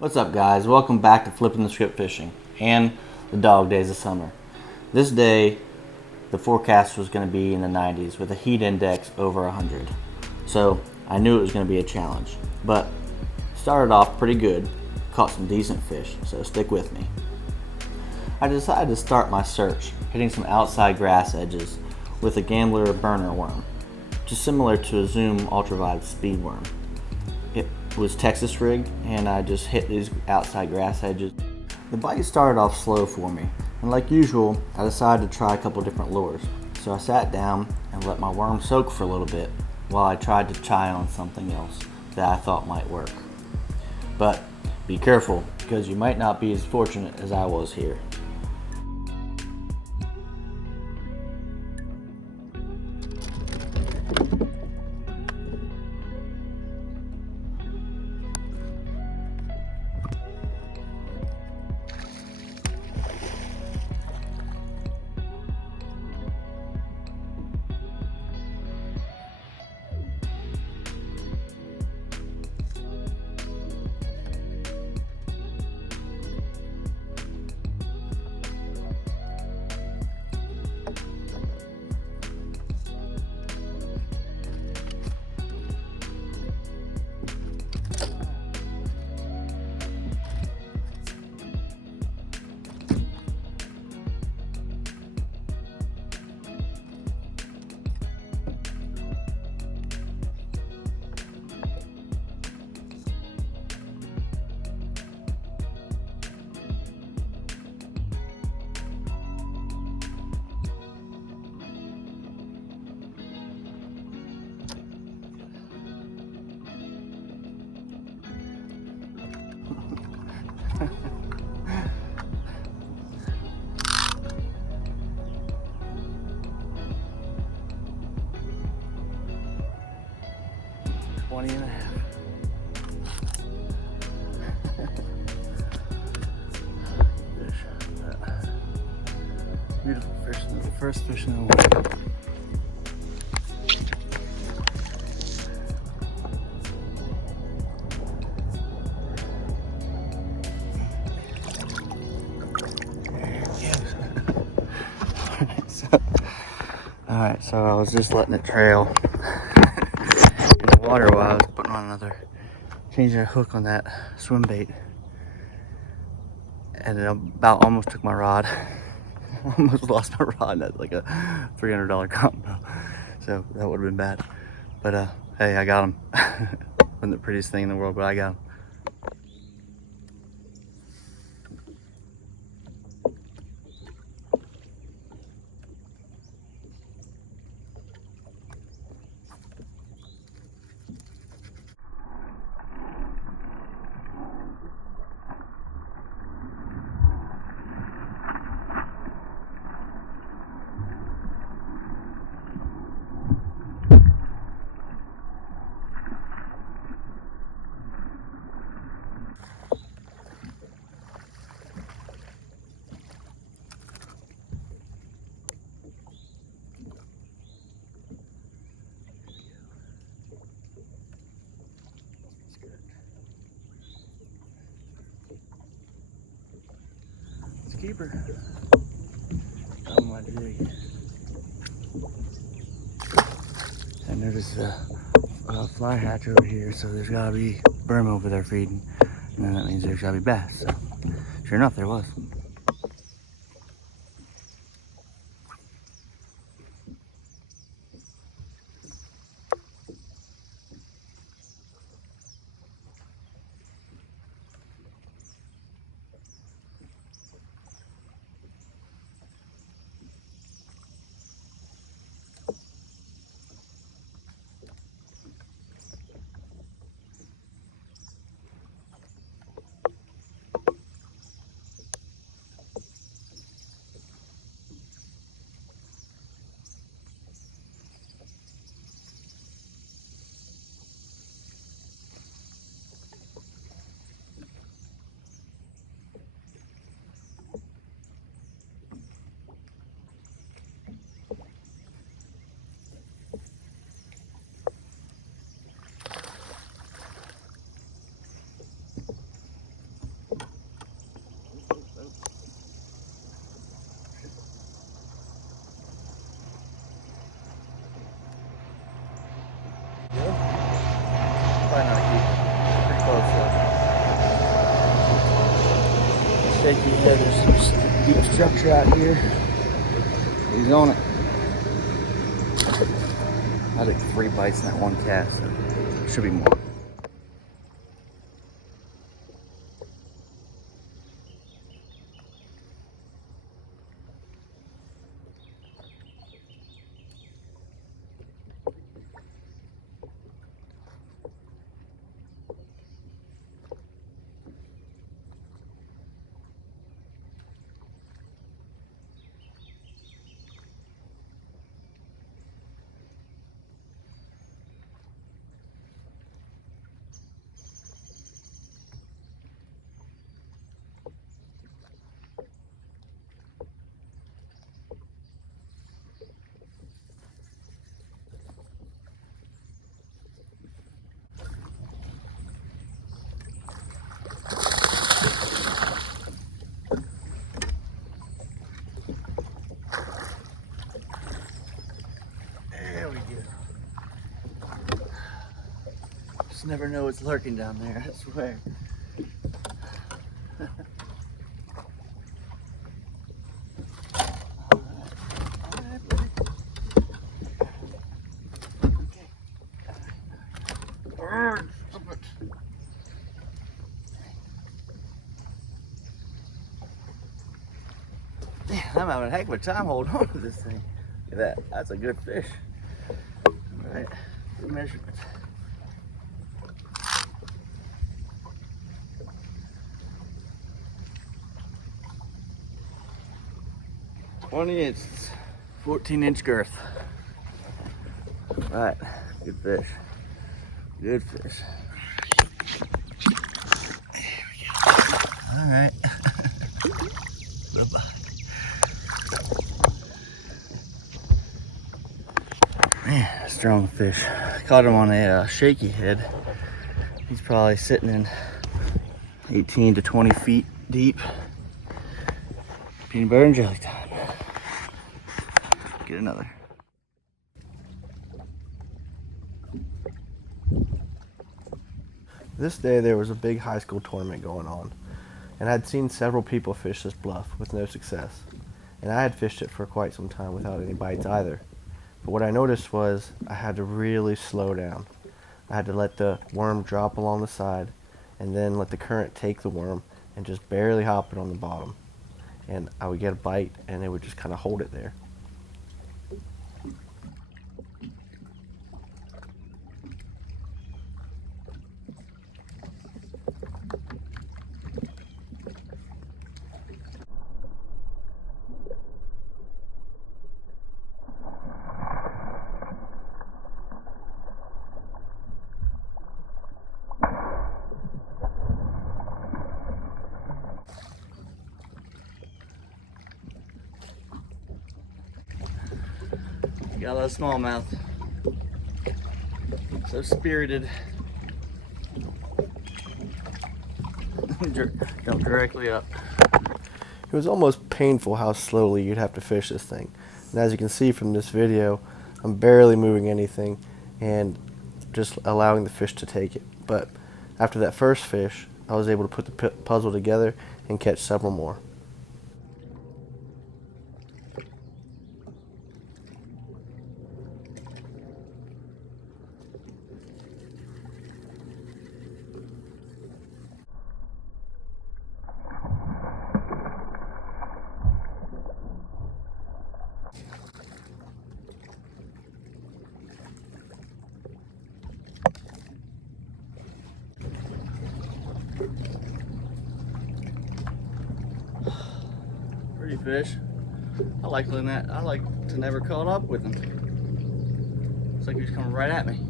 What's up, guys? Welcome back to Flipping the Script Fishing and the dog days of summer. This day, the forecast was going to be in the 90s with a heat index over 100. So I knew it was going to be a challenge, but started off pretty good, caught some decent fish, so stick with me. I decided to start my search hitting some outside grass edges with a Gambler burner worm, just similar to a Zoom ultraviolet speed worm. It was Texas rigged, and I just hit these outside grass edges. The bite started off slow for me, and like usual, I decided to try a couple different lures. So I sat down and let my worm soak for a little bit while I tried to try on something else that I thought might work. But be careful, because you might not be as fortunate as I was here. $20 and a half. Fish. Beautiful fish. The first fish in the water. Alright, so I was just letting it trail in the water while I was putting on changing a hook on that swim bait. And it about almost took my rod. Almost lost my rod. That's like a $300 combo. So that would have been bad. But hey, I got him. Wasn't the prettiest thing in the world, but I got him. Keeper. Oh my jig. I noticed a fly hatch over here, so there's gotta be berm over there feeding, and then that means there's gotta be bass. So sure enough, there was. shaky head. There's some deep structure out here. He's on it. I took 3 bites in that one cast, so should be more. Just never know what's lurking down there, I swear. Damn, I'm having a heck of a time holding on to this thing. Look at that. That's a good fish. All right, good measurement. Inches, 14-inch girth. All right, good fish. Good fish. All right. Bye-bye. Man, strong fish. Caught him on a shaky head. He's probably sitting in 18 to 20 feet deep. Peanut butter and jelly time. Get another. This day there was a big high school tournament going on, and I'd seen several people fish this bluff with no success, and I had fished it for quite some time without any bites either. But what I noticed was I had to really slow down. I had to let the worm drop along the side, and then let the current take the worm and just barely hop it on the bottom. And I would get a bite, and it would just kind of hold it there. Got a little smallmouth. So spirited. Jump directly up. It was almost painful how slowly you'd have to fish this thing. And as you can see from this video, I'm barely moving anything and just allowing the fish to take it. But after that first fish, I was able to put the puzzle together and catch several more. Pretty fish. I like letting that. I like to never caught up with him. Looks like he was coming right at me.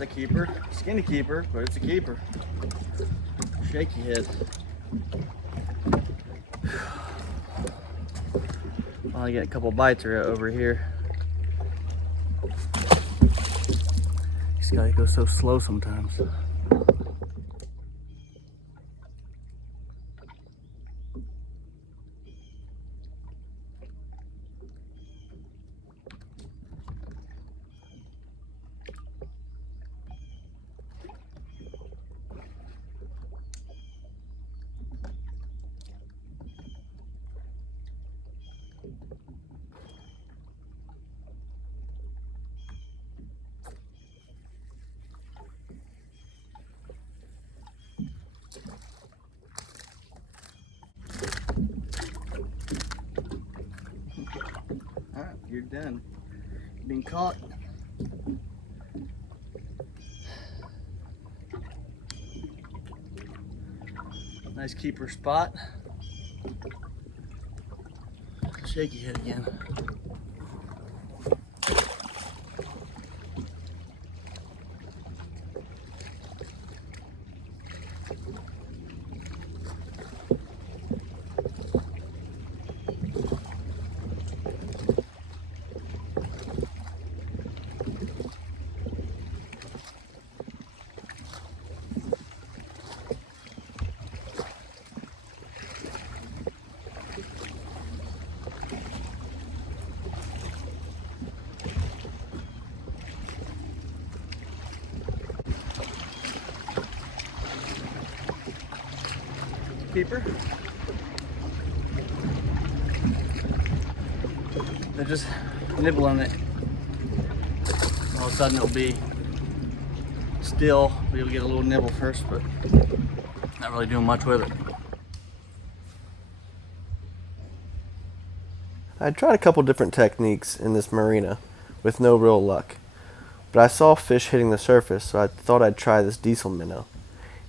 It's a keeper. Skinny keeper, but it's a keeper. Shaky head. Finally get a couple bites over here. These guys go so slow sometimes. Alright, you're done. You've been caught. Nice keeper spot. Shaky head again. Keeper. They're just nibbling it. All of a sudden it'll be still, but you'll get a little nibble first, but not really doing much with it. I tried a couple different techniques in this marina with no real luck, but I saw fish hitting the surface, so I thought I'd try this diesel minnow,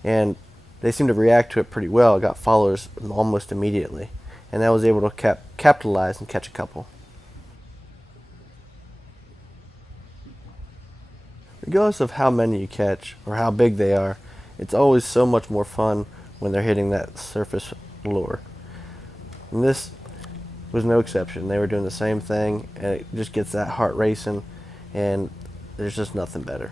and they seemed to react to it pretty well. I got followers almost immediately, and I was able to capitalize and catch a couple. Regardless of how many you catch or how big they are, it's always so much more fun when they're hitting that surface lure. And this was no exception. They were doing the same thing, and it just gets that heart racing, and there's just nothing better.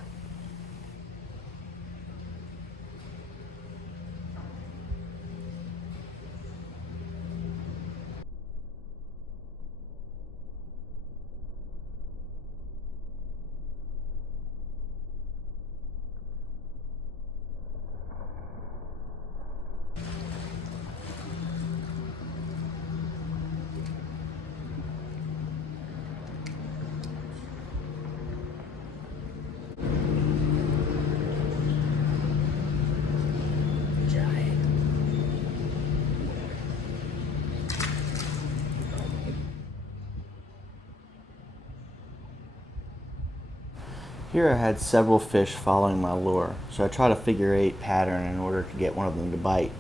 Here I had several fish following my lure, so I tried a figure-8 pattern in order to get one of them to bite.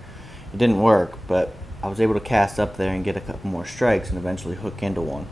It didn't work, but I was able to cast up there and get a couple more strikes and eventually hook into one.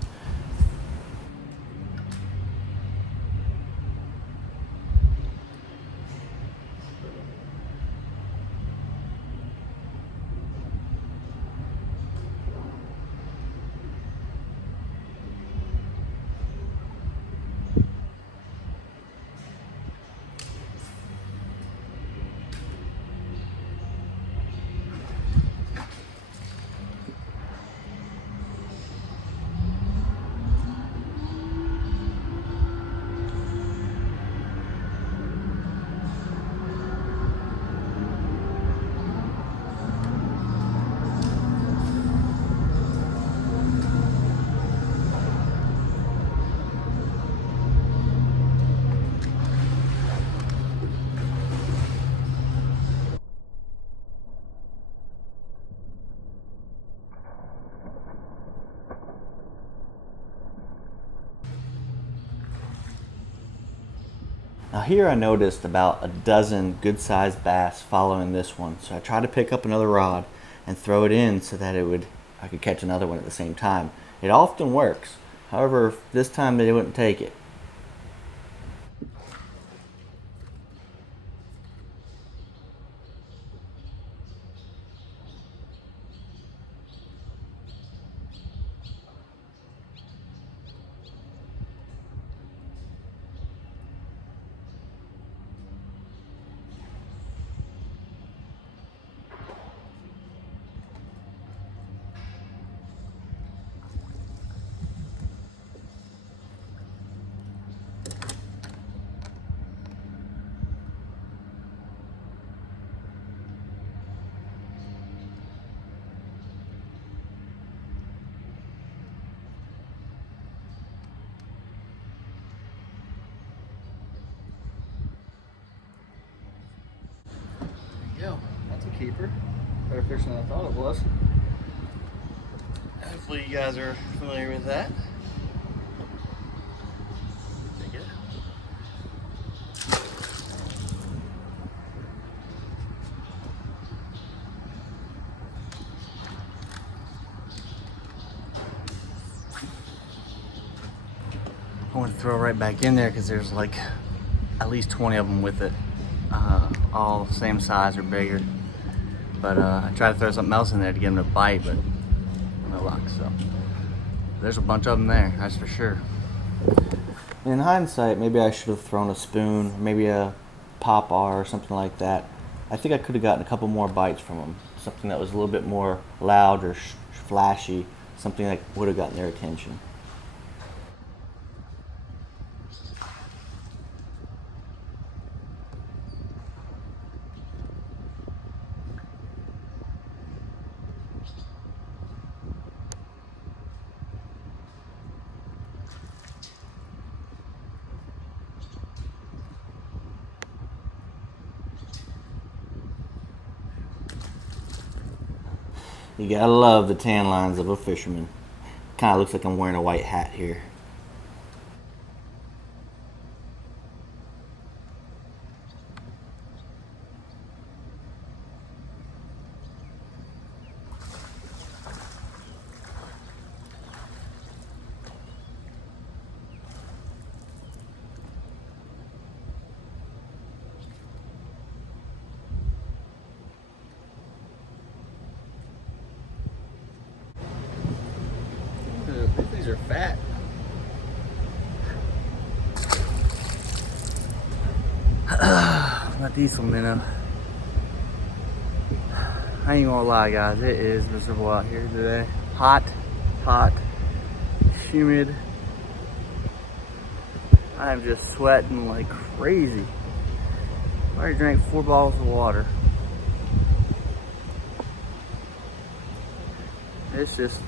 Now here I noticed about a dozen good-sized bass following this one, so I tried to pick up another rod and throw it in so that I could catch another one at the same time. It often works. However, this time they wouldn't take it. keeper. Better fish than I thought it was. Hopefully you guys are familiar with that. Take it. I want to throw right back in there because there's like at least 20 of them with it, all same size or bigger. But I tried to throw something else in there to get them to bite, but no luck. So there's a bunch of them there, that's for sure. In hindsight, maybe I should have thrown a spoon, maybe a pop R or something like that. I think I could have gotten a couple more bites from them. Something that was a little bit more loud or flashy, something that would have gotten their attention. You gotta love the tan lines of a fisherman. Kinda looks like I'm wearing a white hat here. These are fat. Let these some minnow. I ain't gonna lie, guys, it is miserable out here today. Hot, humid. I am just sweating like crazy. I already drank 4 bottles of water. It's just,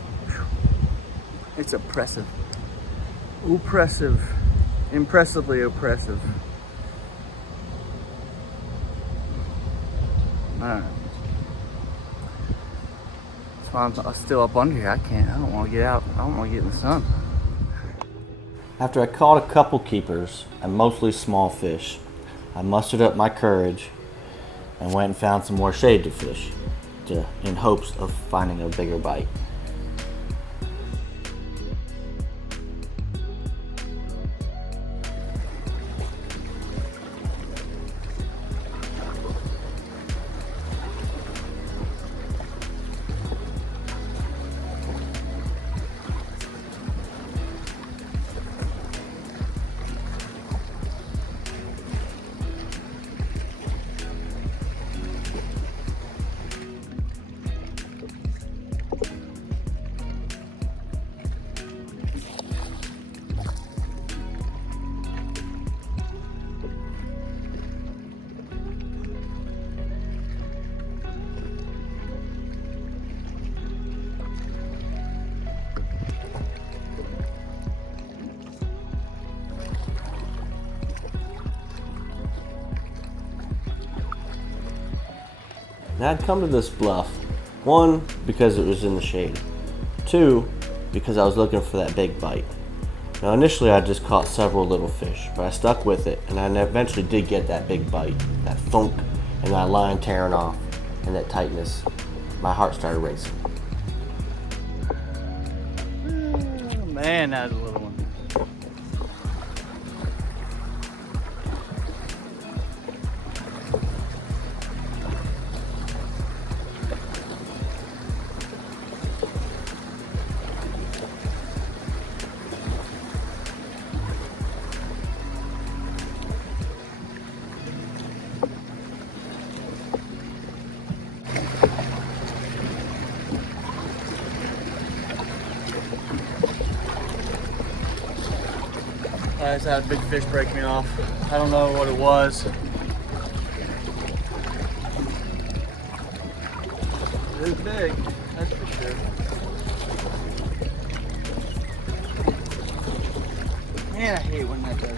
it's oppressive. Impressively oppressive. Alright. That's why I'm still up under here. I don't want to get out. I don't want to get in the sun. After I caught a couple keepers and mostly small fish, I mustered up my courage and went and found some more shaded fish in hopes of finding a bigger bite. Now I'd come to this bluff, 1, because it was in the shade, 2, because I was looking for that big bite. Now initially I just caught several little fish, but I stuck with it and I eventually did get that big bite, that thunk, and that line tearing off, and that tightness. My heart started racing. Oh, man, that was a little one. I just had a big fish break me off. I don't know what it was. It is big, that's for sure. Man, I hate when that does.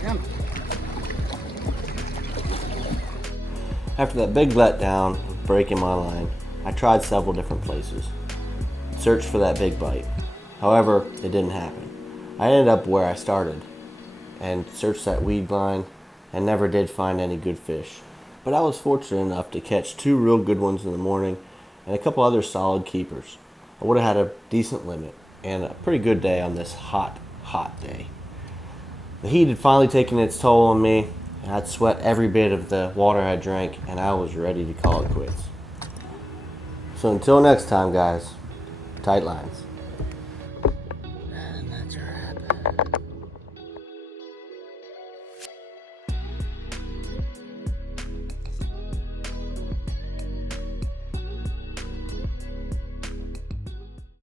Damn. After that big letdown of breaking my line, I tried several different places. Searched for that big bite. However, it didn't happen. I ended up where I started and searched that weed line and never did find any good fish. But I was fortunate enough to catch 2 real good ones in the morning and a couple other solid keepers. I would have had a decent limit and a pretty good day on this hot day. The heat had finally taken its toll on me, and I'd sweat every bit of the water I drank, and I was ready to call it quits. So until next time, guys, tight lines.